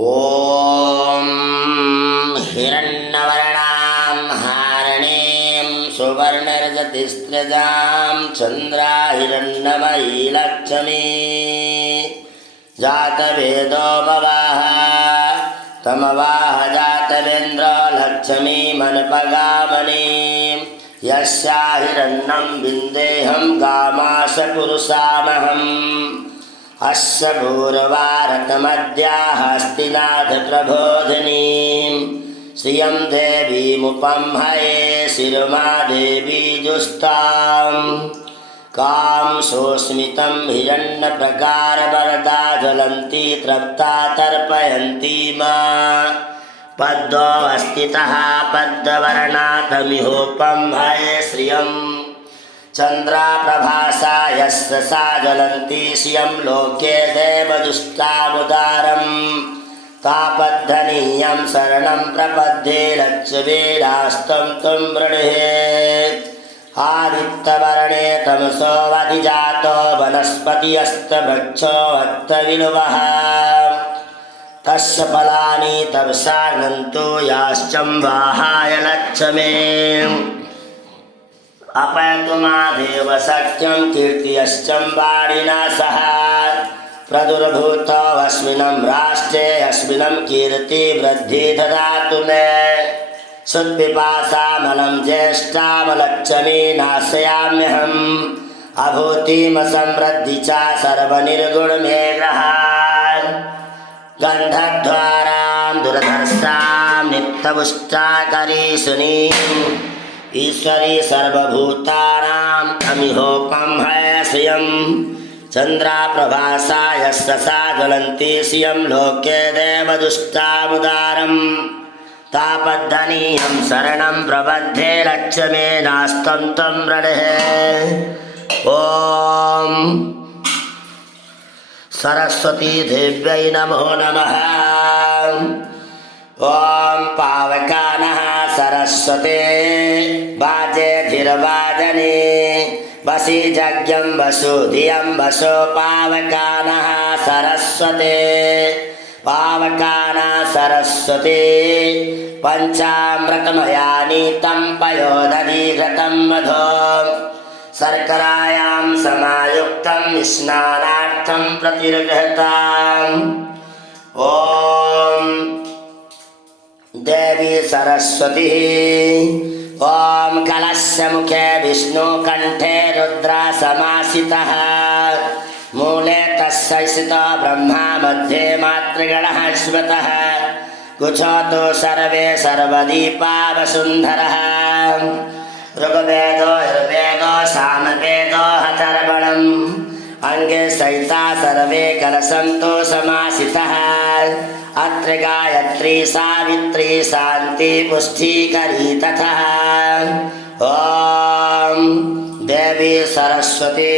ಓಂ ಹಿರಣ್ಯವರ್ಣಾಂ ಹಾರಣೀಂ ಸುವರ್ಣರಜತಿಸ್ರಜಾಂ ಚಂದ್ರಾಹಿರಣ್ಯಮಯೀ ಲಕ್ಷ್ಮೀ ಜಾತವೇದೋ ಭವಾಹ ತಮವಾಹ ಜಾತವೇಂದ್ರೋ ಲಕ್ಷ್ಮೀಮನುಪಗಾಮನೀಂ ಯಸ್ಯಾಹಿರಣ್ಯಂ ಬಿಂದೇಹಂ ಗಾಮಾಶ ಪುರುಷಾಮಹಂ ಅಸ್ಯ ಭೂರ್ವಾರತಮದ್ಯಾಹ ಹಸ್ತಿನಾಥ ಪ್ರಬೋಧಿನೀಂ ಶ್ರಿಯಂ ದೇವೀಮುಪಂಹಯೇ ಶಿರುಮಾ ದೇವಿ ಜುಸ್ತಾಂ ಕಾಂ ಸೋಸ್ಮಿತಂ ಹಿರಣ್ಯಪ್ರಕಾರವರದಾ ಜ್ವಲಂತಿ ತೃಪ್ತಾ ತರ್ಪಯಂತಿ ಮಾ ಪದ್ಮೋ ಅಸ್ಥಿತಃ ಪದ್ಮವರ್ಣಾತಮಿಹೋಪಂಹಯೇ ಶ್ರಿಯಂ ಚಂದ್ರಾಪ್ರಭಾಸಾ ಯಸ್ಯ ಸಾ ಜ್ವಲಂತಿ ಶ್ರಿಯಂ ಲೋಕೆ ದೇವದುಷ್ಟಾಮುದಾರಂ ತಾಪद्धನೀಯಂ ಶರಣಂ ಪ್ರಪದ್ಯೆ ಲಕ್ಷ್ಮೀರಾಸ್ತಂ ತ್ವಂ ವೃಣುಹೇ ಆದಿತ್ಯವರ್ಣೇ ತಮಸೋऽಧಿಜಾತೋ ವನಸ್ಪತಿಯಸ್ತವೃಕ್ಷೋ ಅತ್ತವಿಲುವಃ ತಸ್ಯ ಫಲಾನಿ ತಪಸಾನಂತೋ ಯಾಶ್ಚಂವಾಹಾಯ ಲಕ್ಷ್ಮೇ अपयतु मादेव सत्यं कीर्तियश्चम्बाडिना सह प्रदुर्भूतो अस्मिन् राष्ट्रे अस्मिन् कीर्ति वृद्धि ददातु मे सुत्पिपासामलं ज्येष्ठामलक्ष्मी नाशयाम्यहम् अभूतिमसमृद्धि च सर्वनिर्गुणमेघः गन्धद्वारां दुर्धर्षां नित्यपुष्टाकरीशुनीम् ईश्वरी सर्वभूतानां तमिहोपंहयೇ ಶ್ರಿಯಂ ಚಂದ್ರಾಪ್ರಭಾಸಾ ಯಸ್ಯ ಸಾ ಜ್ವಲಂತಿ ಶ್ರಿಯಂ ಲೋಕೆ ದೇವದುಷ್ಟಾಮುದಾರಂ ತಾಪद्धನೀಯಂ ಶರಣಂ ಪ್ರಪದ್ಯೆ ಲಕ್ಷ್ಮೀನಾಸ್ತಂ ತ್ವಂ ವೃಣುಹೇ ಓಂ ಸರಸ್ವತೀ ದೇವ್ಯೈ ನಮೋ ನಮಃ ಓಂ ಪಾವಕಾನಃ सरस्वते वाजे धीर्वाजने वसी जज्ञं वसु धियं वसो पावकानः सरस्वते पावकानः सरस्वते पञ्चामृतमयानीतं पयोदधिघृतं मधो शर्करायां समायुक्तं स्नानार्थं प्रतिगृह्यताम् ॐ देवी सरस्वती ओम कलस्य मुखे विष्णु कंठे रुद्र समासितः मूले तस्य स्थितो ब्रह्मा मध्ये मातृगणः स्मृतः कुशोतो सर्वे सर्वदीपा वसुन्धरः ऋग्वेदो यजुर्वेदो सामवेदो अथर्वणम् अंगे सहिता सर्वे कलसन्तो समासितः अत्र गायत्री सावित्री शांति पुष्टिकरी तथा ओम देवी सरस्वती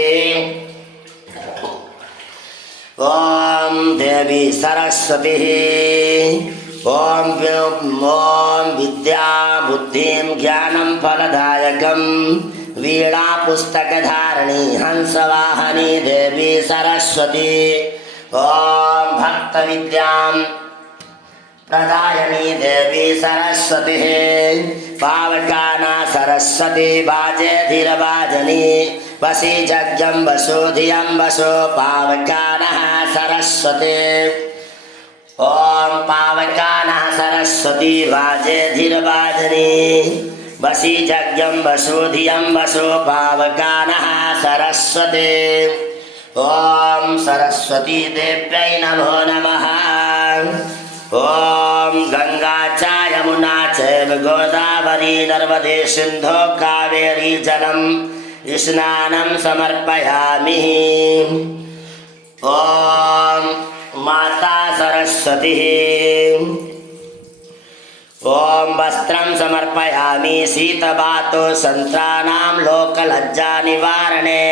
ओम देवी सरस्वती ओम विद्या बुद्धिं ज्ञानं फलदायकं वीणा पुस्तकधारिणी हंसवाहनी देवी सरस्वती ओम भक्त विद्यां प्रदायनी देवी सरस्वती पावकाना सरस्वती बाजे धीरवाजनी वसी जज्ञं वसो धियं वसो पावकानः सरस्वती ओम पावकानः सरस्वती बाजे धीरवाजनी वसी जज्ञं वसो धियं वसो पावकानः सरस्वती ओम सरस्वती देव्यै नमो नमः ओम गंगा च यमुना चैव गोदावरी नर्मदे सिन्धो कावेरी जलं स्नानं समर्पयामि ओम माता सरस्वती ओम वस्त्रं समर्पयामि शीतवातो संत्राणां लोकलज्जा निवारणे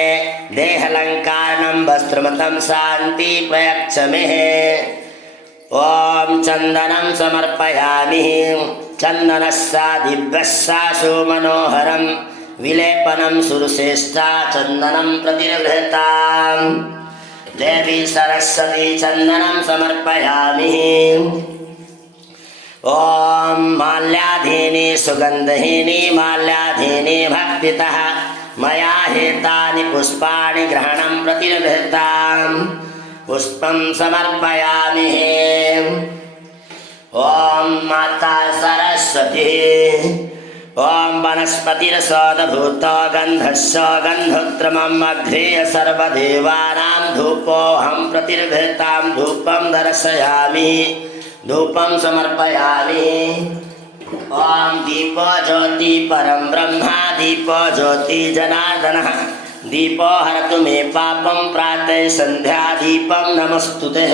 देहालंकारणं वस्त्रमतं शांति प्रयच्छमे ओम चंदनं समर्पयामि चंदनस्सा दिव्यस्सा सुमनोहरं विलेपनं सुरश्रेष्ठा चंदनं प्रतिगृह्यताम् देवी सरस्वती चन्दनं समर्पयामि। ॐ माल्याधीनि सुगन्धहीनि माल्याधीनि भक्तितः मया हेतानि पुष्पाणि ग्रहणं प्रतिनिधिताम् पुष्पं समर्पयामि। ॐ माता सरस्वती ॐ वनस्पतिरसोदभूतो गन्धस्य गन्धोत्रमम् अघ्रेय सर्वदेवानां धूपोऽहं प्रतिनिधितां धूपं दर्शयामि धूपं समर्पयामि। ॐ दीपो ज्योति परं ब्रह्मा दीपो ज्योति जनार्दनः दीपो हरतु मे पापं प्रातः सन्ध्या दीपं नमस्तुते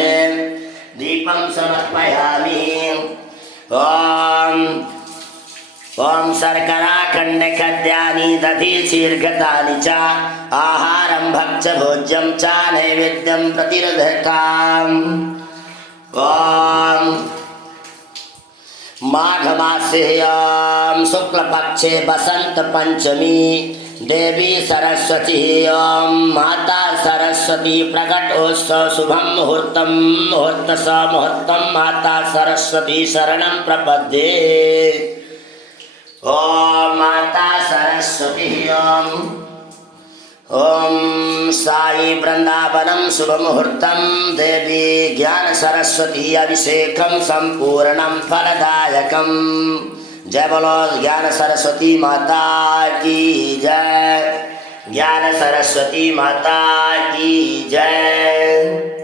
दीपं समर्पयामि। ॐ शर्करा खण्डखाद्यानि दधि शीर्घतानि च आहारं भक्ष्य भोज्यं च नैवेद्यं प्रतिनिधिताम्। ॐ माघमास्यां शुक्लपक्षे वसन्तपञ्चमी देवी सरस्वती ॐ माता सरस्वती प्रकटोत्सव शुभं मुहूर्तं मुहूर्तं माता सरस्वती शरणं प्रपद्ये। ॐ माता सरस्वती ॐ साई वृंदावनं शुभमुहूर्तं देवी ज्ञान सरस्वती अभिषेकं संपूर्णं फलदायकं। जय बोलो ज्ञान सरस्वती माता की जय। ज्ञान सरस्वती माता की जय।